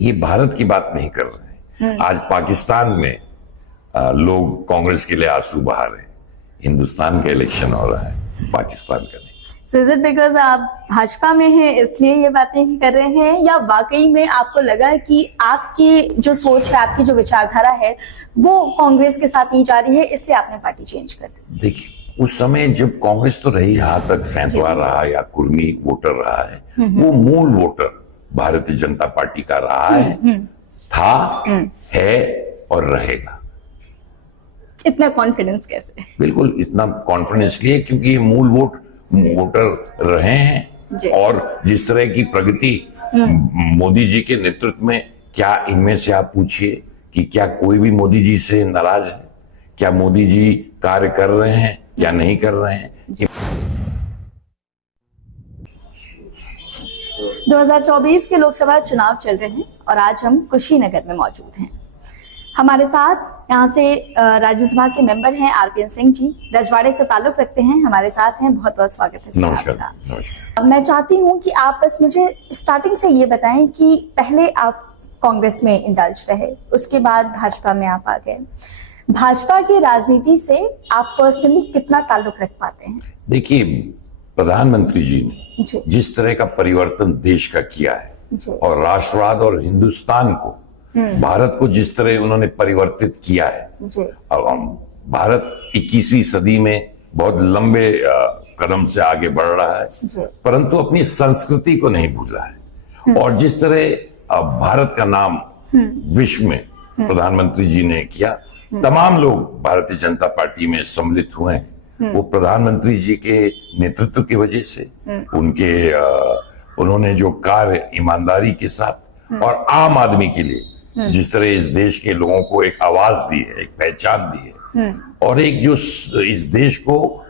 ये भारत की बात नहीं कर रहे हैं। आज पाकिस्तान में लोग कांग्रेस के लिए आंसू बहा रहे हैं। हिंदुस्तान का इलेक्शन हो रहा है, पाकिस्तान का नहीं। So is it because आप भाजपा में हैं इसलिए ये बातें कर रहे हैं, या वाकई में आपको लगा कि आपकी जो सोच है, आपकी जो विचारधारा है वो कांग्रेस के साथ नहीं जा रही है, इसलिए आपने पार्टी चेंज कर दी? देखिए, उस समय जब कांग्रेस तो रही, यहाँ तक सैंतवा रहा या कुर्मी वोटर रहा है, वो मूल वोटर भारतीय जनता पार्टी का रहा है, था, है और रहेगा। इतना कॉन्फिडेंस कैसे? बिल्कुल इतना कॉन्फिडेंस लिए क्योंकि ये मूल वोटर रहे हैं, और जिस तरह की प्रगति मोदी जी के नेतृत्व में, क्या इनमें से आप पूछिए कि क्या कोई भी मोदी जी से नाराज है? क्या मोदी जी कार्य कर रहे हैं या नहीं कर रहे हैं? 2024 के लोकसभा चुनाव चल रहे हैं और आज हम कुशीनगर में मौजूद हैं। हमारे साथ यहाँ से राज्यसभा के मेंबर हैं आरपीएन सिंह जी, रजवाड़े से ताल्लुक रखते हैं, हमारे साथ हैं। बहुत बहुत स्वागत है। नमस्कार। मैं चाहती हूँ कि आप बस मुझे स्टार्टिंग से ये बताएं कि पहले आप कांग्रेस में इंडल्ज रहे, उसके बाद भाजपा में आप आ गए। भाजपा की राजनीति से आप पर्सनली कितना ताल्लुक रख पाते हैं? देखिए, प्रधानमंत्री जी ने जिस तरह का परिवर्तन देश का किया है और राष्ट्रवाद और हिंदुस्तान को, भारत को जिस तरह उन्होंने परिवर्तित किया है, भारत 21वीं सदी में बहुत लंबे कदम से आगे बढ़ रहा है, परंतु अपनी संस्कृति को नहीं भूला है। और जिस तरह भारत का नाम विश्व में प्रधानमंत्री जी ने किया, तमाम लोग भारतीय जनता पार्टी में सम्मिलित हुए हैं, वो प्रधानमंत्री जी के नेतृत्व की वजह से, उन्होंने जो कार्य ईमानदारी के साथ और आम आदमी के लिए जिस तरह इस देश के लोगों को एक आवाज दी है, एक पहचान दी है, और एक जो इस देश को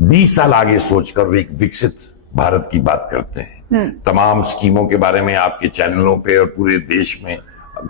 20 साल आगे सोचकर एक विकसित भारत की बात करते हैं। तमाम स्कीमों के बारे में आपके चैनलों पे और पूरे देश में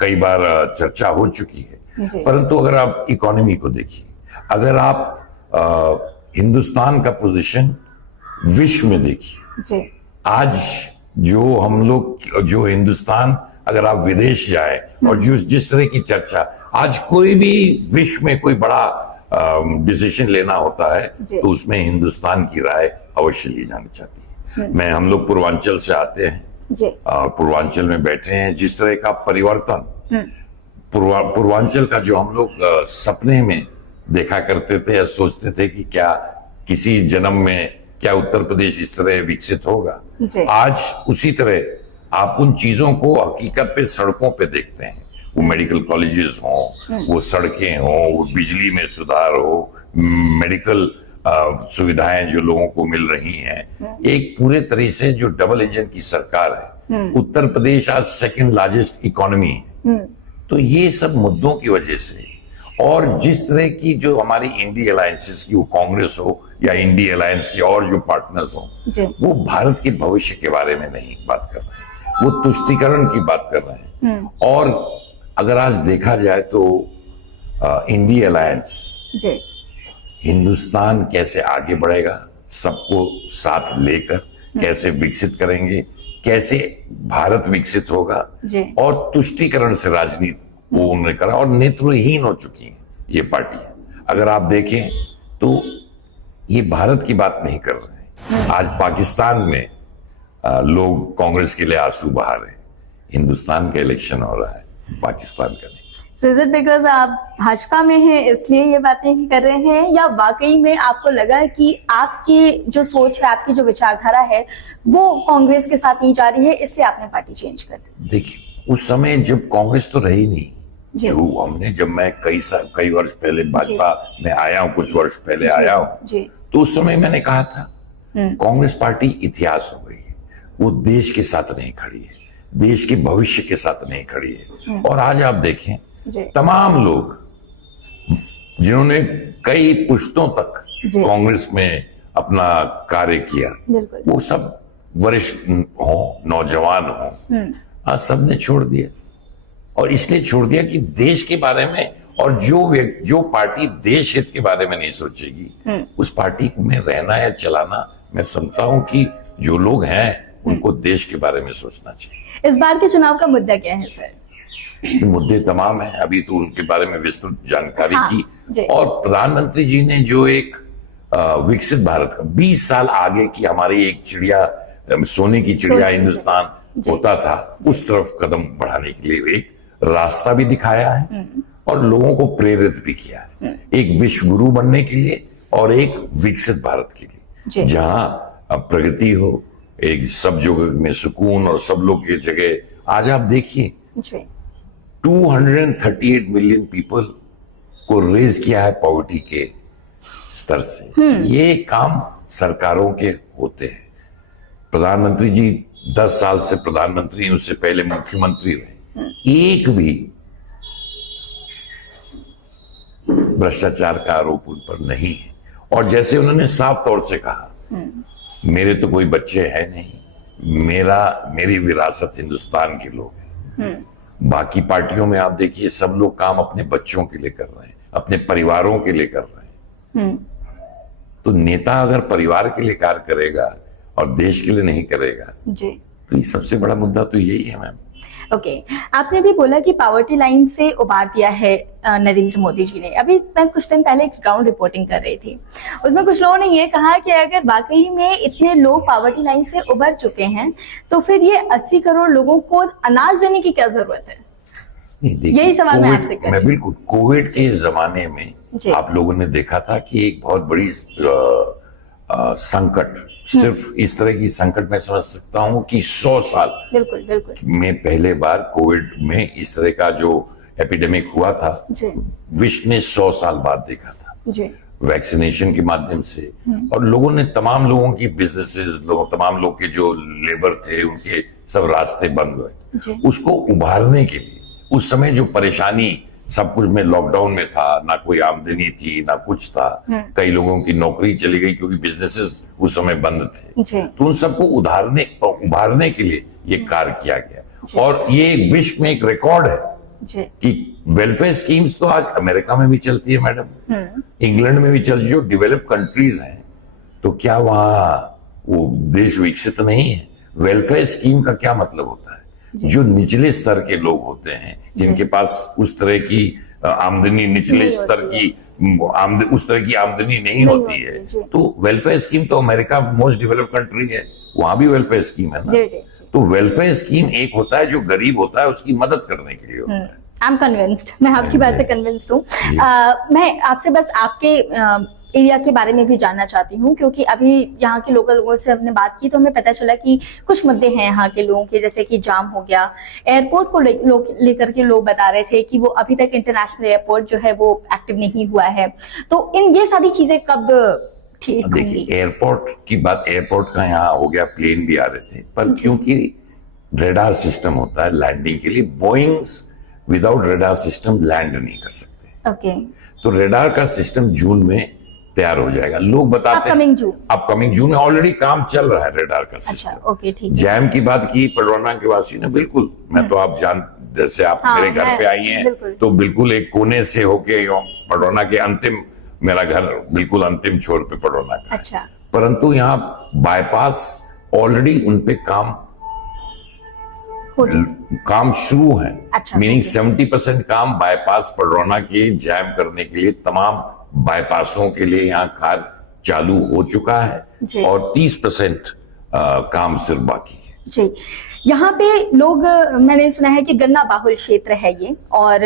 कई बार चर्चा हो चुकी है, परंतु अगर आप इकोनॉमी को देखिए, अगर आप हिंदुस्तान का पोजीशन विश्व में देखिए, आज जो हम लोग, जो हिंदुस्तान, अगर आप विदेश जाए और जिस तरह की चर्चा, आज कोई भी विश्व में कोई बड़ा डिसीजन लेना होता है तो उसमें हिंदुस्तान की राय अवश्य ली जानी चाहती है। हम लोग पूर्वांचल से आते हैं, पूर्वांचल में बैठे हैं, जिस तरह का परिवर्तन पूर्वांचल का जो हम लोग सपने में देखा करते थे या सोचते थे कि क्या किसी जन्म में क्या उत्तर प्रदेश इस तरह विकसित होगा, आज उसी तरह आप उन चीजों को हकीकत पे सड़कों पे देखते हैं। वो मेडिकल कॉलेजेस हों, वो सड़कें हों, वो बिजली में सुधार हो, मेडिकल सुविधाएं जो लोगों को मिल रही हैं, एक पूरे तरह से जो डबल इंजन की सरकार है। उत्तर प्रदेश आज सेकंड लार्जेस्ट इकोनॉमी है। तो ये सब मुद्दों की वजह से, और जिस तरह की जो हमारी इंडी अलायंसेस की, वो कांग्रेस हो या इंडी अलायंस के और जो पार्टनर्स हो, वो भारत के भविष्य के बारे में नहीं बात कर रहे हैं, वो तुष्टीकरण की बात कर रहे हैं। और अगर आज देखा जाए तो इंडी अलायंस हिंदुस्तान कैसे आगे बढ़ेगा, सबको साथ लेकर कैसे विकसित करेंगे, कैसे भारत विकसित होगा, और तुष्टीकरण से राजनीति वो उन्होंने करा, और नेतृहीन हो चुकी है ये पार्टी। अगर आप देखें तो ये भारत की बात नहीं कर रहे हैं। आज पाकिस्तान में लोग कांग्रेस के लिए आंसू बहा रहे हैं। हिंदुस्तान का इलेक्शन हो रहा है, पाकिस्तान का नहीं। So is it because आप भाजपा में हैं इसलिए ये बातें कर रहे हैं, या वाकई में आपको लगा कि आपकी जो सोच है, आपकी जो विचारधारा है वो कांग्रेस के साथ नहीं जा रही है, इसलिए आपने पार्टी चेंज कर दी? देखिए, उस समय जब कांग्रेस तो रही नहीं, जब मैं कई वर्ष पहले भाजपा में आया हूँ, कुछ वर्ष पहले आया हूँ, तो उस समय मैंने कहा था कांग्रेस पार्टी इतिहास हो गई है, वो देश के साथ नहीं खड़ी है, देश के भविष्य के साथ नहीं खड़ी है। और आज आप देखें, तमाम लोग जिन्होंने कई पुश्तों तक कांग्रेस में अपना कार्य किया, वो सब वरिष्ठ हो, नौजवान हो, आज सबने छोड़ दिया। और इसलिए छोड़ दिया कि देश के बारे में, और जो पार्टी देश हित के बारे में नहीं सोचेगी, उस पार्टी में रहना या चलाना, मैं समझता हूं कि जो लोग हैं उनको देश के बारे में सोचना चाहिए। इस बार के चुनाव का मुद्दा क्या है सर? मुद्दे तमाम हैं, अभी तो उनके बारे में विस्तृत जानकारी हाँ, की। और प्रधानमंत्री जी ने जो एक विकसित भारत का 20 साल आगे की हमारी एक चिड़िया, सोने की चिड़िया हिंदुस्तान होता था, उस तरफ कदम बढ़ाने के लिए एक रास्ता भी दिखाया है और लोगों को प्रेरित भी किया है, एक विश्व गुरु बनने के लिए और एक विकसित भारत के लिए, जहां प्रगति हो, एक सब जगह में सुकून और सब लोग की जगह। आज आप देखिए 238 मिलियन पीपल को रेज किया है पॉवर्टी के स्तर से। ये काम सरकारों के होते हैं। प्रधानमंत्री जी 10 साल से प्रधानमंत्री, उससे पहले मुख्यमंत्री रहे, एक भी भ्रष्टाचार का आरोप उन पर नहीं है। और जैसे उन्होंने साफ तौर से कहा, मेरे तो कोई बच्चे हैं नहीं, मेरी विरासत हिंदुस्तान के लोग हैं। बाकी पार्टियों में आप देखिए सब लोग काम अपने बच्चों के लिए कर रहे हैं, अपने परिवारों के लिए कर रहे हैं। तो नेता अगर परिवार के लिए कार्य करेगा और देश के लिए नहीं करेगा जी, तो ये सबसे बड़ा मुद्दा तो यही है मैम। ओके, आपने भी बोला कि पॉवर्टी लाइन से उबार दिया है नरेंद्र मोदी जी ने। अभी मैं कुछ दिन पहले एक ग्राउंड रिपोर्टिंग कर रही थी, उसमें कुछ लोगों ने ये कहा कि अगर वाकई में इतने लोग पॉवर्टी लाइन से उबर चुके हैं तो फिर ये 80 करोड़ लोगों को अनाज देने की क्या जरूरत है? यही सवाल मैं आपसे कर रही हूं। बिल्कुल, कोविड के जमाने में आप लोगों ने देखा था कि एक बहुत बड़ी संकट, सिर्फ इस तरह की संकट मैं समझ सकता हूं कि 100 साल में पहले बार कोविड में इस तरह का जो एपिडेमिक हुआ था, विश्व ने 100 साल बाद देखा था वैक्सीनेशन के माध्यम से। और लोगों ने, तमाम लोगों की बिजनेसेस, तमाम लोग के जो लेबर थे उनके सब रास्ते बंद हुए। उसको उभारने के लिए उस समय जो परेशानी, सब कुछ में लॉकडाउन में था, ना कोई आमदनी थी ना कुछ था, कई लोगों की नौकरी चली गई क्योंकि बिजनेसेस उस समय बंद थे। तो उन सबको उभारने के लिए ये कार्य किया गया। और ये विश्व में एक रिकॉर्ड है कि वेलफेयर स्कीम्स तो आज अमेरिका में भी चलती है मैडम, इंग्लैंड में भी चलती है, जो डेवलप कंट्रीज हैं। तो क्या वहां वो देश विकसित नहीं है? वेलफेयर स्कीम का क्या मतलब होता है? जो निचले स्तर के लोग होते हैं, जिनके पास उस तरह की आमदनी, निचले स्तर की उस तरह की आमदनी नहीं होती है, तो वेलफेयर स्कीम तो अमेरिका मोस्ट डेवलप्ड कंट्री है, वहां भी वेलफेयर स्कीम है ना। तो वेलफेयर स्कीम एक होता है जो गरीब होता है, उसकी मदद करने के लिए होता है। आई एम कन्विंस्ड, मैं आपकी बात से कन्विंस्ड हूँ। मैं आपसे बस आपके एरिया के बारे में भी जानना चाहती हूँ, क्योंकि अभी यहाँ के लोकल लोगों से हमने बात की तो हमें पता चला कि कुछ मुद्दे हैं यहाँ के लोगों के, जैसे कि जाम हो गया, एयरपोर्ट को लेकर के लोग बता रहे थे कि वो अभी तक इंटरनेशनल एयरपोर्ट जो है वो एक्टिव नहीं हुआ है। तो ये सारी चीजें कब ठीक होंगी? देखिए, एयरपोर्ट की बात, एयरपोर्ट का यहाँ हो गया, प्लेन भी आ रहे थे, पर क्योंकि रेडार सिस्टम होता है लैंडिंग के लिए, Boeing's without radar system land नहीं कर सकते। ओके, तो रेडार का सिस्टम जून में तैयार हो जाएगा। लोग बताते हैं अपकमिंग जून में, ऑलरेडी काम चल रहा है रेडार का सिस्टम। अच्छा, ओके, ठीक है। जैम की बात की पडरौना के वासी ने, बिल्कुल, मैं तो आप जैसे आप मेरे घर पे आई हैं तो बिल्कुल एक कोने से होके पडरौना के अंतिम, मेरा घर बिल्कुल अंतिम छोर पे पडरौना का। अच्छा। परंतु यहाँ बाईपास ऑलरेडी उनपे काम शुरू है। अच्छा, मीनिंग 70% काम बाईपास पडरौना के जैम करने के लिए, तमाम बाईपासों के लिए यहाँ कार्य चालू हो चुका है और 30% काम सिर्फ बाकी है जी। यहाँ पे लोग, मैंने सुना है कि गन्ना बाहुल क्षेत्र है ये, और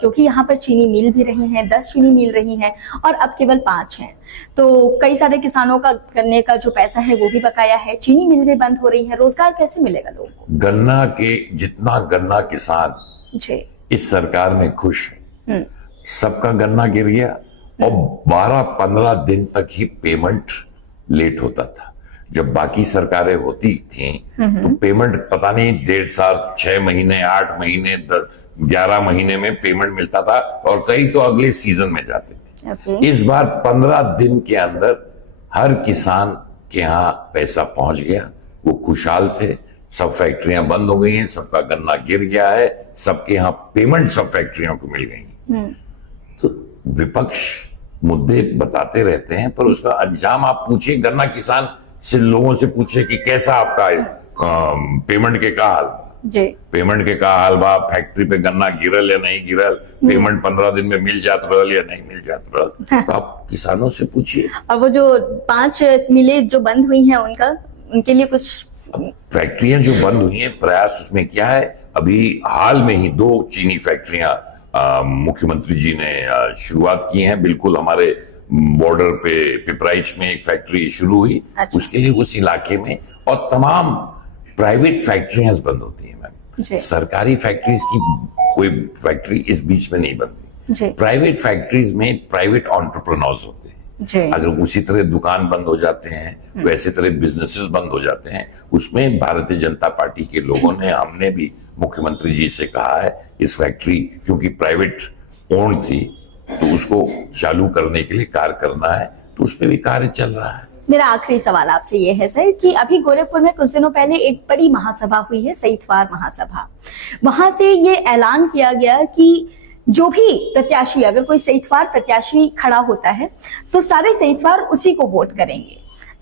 क्योंकि यहाँ पर चीनी मिल भी रही हैं, 10 चीनी मिल रही हैं और अब केवल 5 हैं, तो कई सारे किसानों का गन्ने का जो पैसा है वो भी बकाया है, चीनी मिल भी बंद हो रही है, रोजगार कैसे मिलेगा लोगों को? गन्ना के जितना गन्ना किसान जी इस सरकार में खुश है, सबका गन्ना गिर गया और 12-15 दिन तक ही पेमेंट लेट होता था। जब बाकी सरकारें होती थी तो पेमेंट पता नहीं 1.5 साल, 6 महीने, 8 महीने, 11 महीने में पेमेंट मिलता था और कई तो अगले सीजन में जाते थे। इस बार 15 दिन के अंदर हर किसान के यहाँ पैसा पहुंच गया, वो खुशहाल थे। सब फैक्ट्रियां बंद हो गई हैं, सबका गन्ना गिर गया है, सबके यहाँ पेमेंट सब फैक्ट्रियों को मिल गई। तो विपक्ष मुद्दे बताते रहते हैं, पर उसका अंजाम आप पूछिए, गन्ना किसान से, लोगों से पूछे कि कैसा आपका पेमेंट के का हाल, जी। पेमेंट के का हाल बा, फैक्ट्री पे गन्ना गिरल या नहीं गिरल, पेमेंट 15 दिन में मिल जात रहल या नहीं मिल जात रहल, तो आप किसानों से पूछिए। और वो जो 5 मिलें जो बंद हुई हैं उनके लिए कुछ फैक्ट्रियां जो बंद हुई हैं, प्रयास उसमें क्या है, अभी हाल में ही 2 चीनी फैक्ट्रियां मुख्यमंत्री जी ने शुरुआत की हैं। बिल्कुल हमारे बॉर्डर पे पिपराइच में एक फैक्ट्री शुरू हुई। अच्छा। उसके लिए उस इलाके में, और तमाम प्राइवेट फैक्ट्रियां बंद होती हैं मैम, सरकारी फैक्ट्रीज की कोई फैक्ट्री इस बीच में नहीं बनती। प्राइवेट फैक्ट्रीज में प्राइवेट एंटरप्रेन्योर्स होते हैं। अगर उसी तरह दुकान बंद हो जाते हैं, वैसे तरह बिजनेसेस बंद हो जाते हैं। उसमें भारतीय जनता पार्टी के लोगों ने, हमने भी मुख्यमंत्री जी से कहा है, इस फैक्ट्री क्योंकि प्राइवेट ओन थी तो उसको चालू करने के लिए कार्य करना है, तो उस पर भी कार्य चल रहा है। मेरा आखिरी सवाल आपसे ये है सर कि अभी गोरखपुर में कुछ दिनों पहले एक बड़ी महासभा हुई है, शहीदवार महासभा। वहां से ये ऐलान किया गया कि जो भी प्रत्याशी, अगर कोई शहीदवार प्रत्याशी खड़ा होता है तो सारे शहीदवार उसी को वोट करेंगे।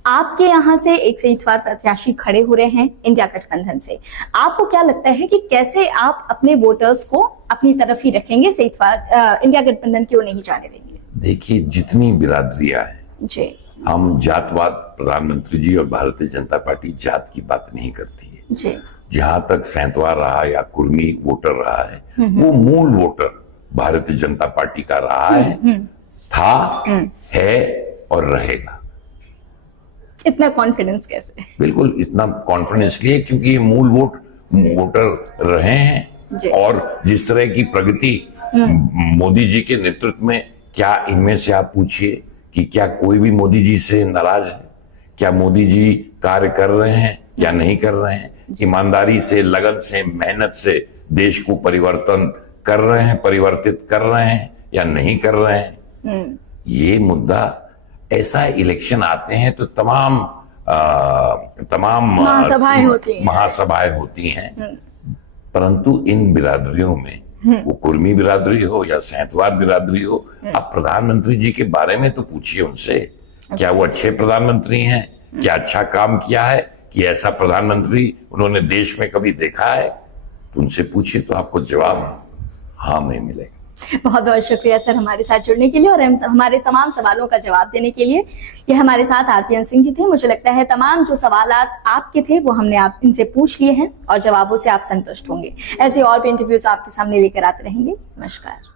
आपके यहाँ से एक शहीदवार प्रत्याशी खड़े हो रहे हैं इंडिया गठबंधन से, आपको क्या लगता है कि कैसे आप अपने वोटर्स को अपनी तरफ ही रखेंगे, शहीदवार इंडिया गठबंधन क्यों नहीं जाने देंगे? देखिए, जितनी बिरादरियां हैं जी, हम जातवाद, प्रधानमंत्री जी और भारतीय जनता पार्टी जात की बात नहीं करती है जी। जहां तक सैंतवार रहा या कुर्मी वोटर रहा है, वो मूल वोटर भारतीय जनता पार्टी का रहा है, था, है और रहेगा। इतना कॉन्फिडेंस कैसे? बिल्कुल इतना कॉन्फिडेंस लिए क्योंकि ये मूल वोटर रहे हैं। और जिस तरह की प्रगति मोदी जी के नेतृत्व में, क्या इनमें से आप पूछिए कि क्या कोई भी मोदी जी से नाराज है? क्या मोदी जी कार्य कर रहे हैं या नहीं कर रहे हैं? ईमानदारी से, लगन से, मेहनत से देश को परिवर्तन कर रहे हैं, परिवर्तित कर रहे हैं या नहीं कर रहे हैं? ये मुद्दा, ऐसा इलेक्शन आते हैं तो तमाम महासभाएं होती हैं, परंतु इन बिरादरियों में, वो कुर्मी बिरादरी हो या सैंतवार बिरादरी हो, आप प्रधानमंत्री जी के बारे में तो पूछिए उनसे, क्या वो अच्छे प्रधानमंत्री हैं? क्या अच्छा काम किया है? कि ऐसा प्रधानमंत्री उन्होंने देश में कभी देखा है? तो उनसे पूछिए तो आपको जवाब हाँ में मिलेगा। बहुत बहुत शुक्रिया सर हमारे साथ जुड़ने के लिए और हमारे तमाम सवालों का जवाब देने के लिए। ये हमारे साथ आरतीएन सिंह जी थे। मुझे लगता है तमाम जो सवाल आपके थे वो हमने आप इनसे पूछ लिए हैं और जवाबों से आप संतुष्ट होंगे। ऐसे और भी इंटरव्यूज आपके सामने लेकर आते रहेंगे। नमस्कार।